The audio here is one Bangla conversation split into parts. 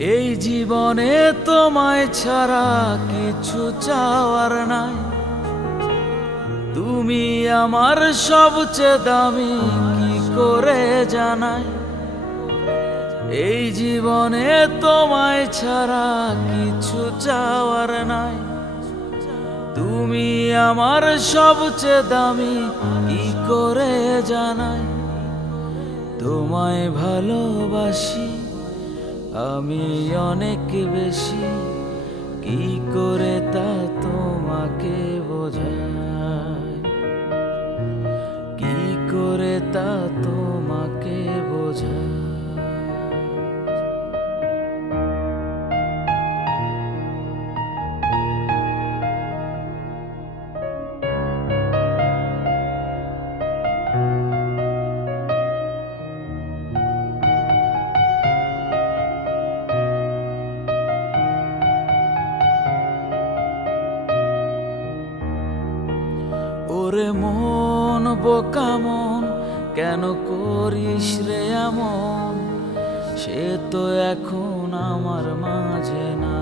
এই জীবনে তোমায় ছাড়া কিছু চাওয়ার নাই। তুমি আমার সবচেয়ে দামি, কি করে জানাই। এই জীবনে তোমায় ছাড়া কিছু চাওয়ার নাই। তুমি আমার সবচেয়ে দামি, কি করে জানাই। তোমায় ভালোবাসি আমি অনেক বেশি, কি করে তা তোমাকে বোঝাই। কি করে তা তোমাকে বোঝাই। ওরে মন বোকা মন, কেন করিস রে এমন। সে তো এখন আমার মাঝে না।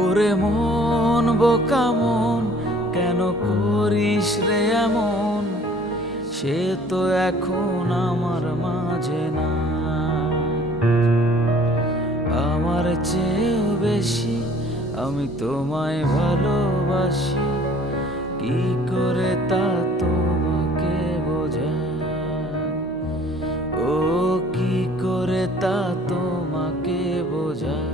ওরে মন বোকা মন, কেন করিস রে এমন। সে তো এখন আমার মাঝে না। আমার চেয়েও বেশি আমি তোমায় ভালোবাসি, কি করে তা তোমাকে বোঝাই। ও কি করে তা তোমাকে বোঝাই।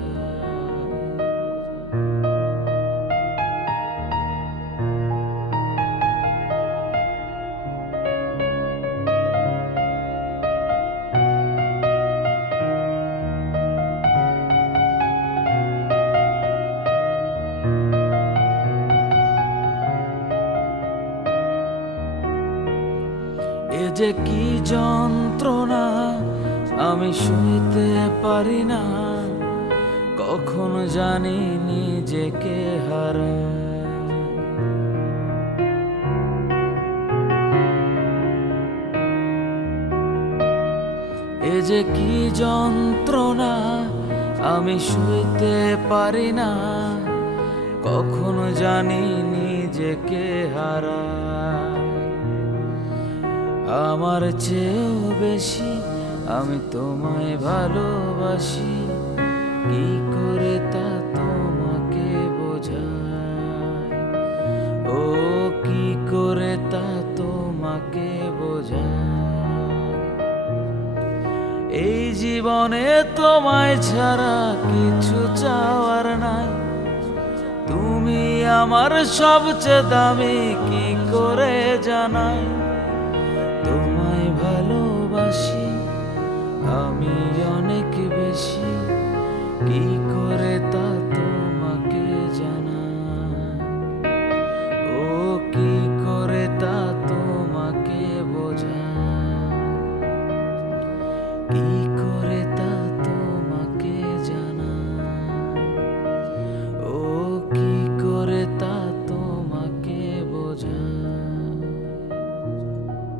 এ যে কি যন্ত্রণা, আমি সইতে পারি না। কখনো জানি নিজেকে হারাই। এ যে কি যন্ত্রণা, আমি সইতে পারি না। কখনো জানি নিজেকে হারাই। আমার চেয়েও বেশি আমি তোমায় ভালোবাসি, কি করে তা তোমাকে বোঝাই। ও কি করে তা তোমাকে বোঝাই। এই জীবনে তোমায় ছাড়া কিছু চাওয়ার নাই। তুমি আমার সবচেয়ে দামি, কি করে জানাই। তোমায় ভালোবাসি আমি অনেক বেশি, কি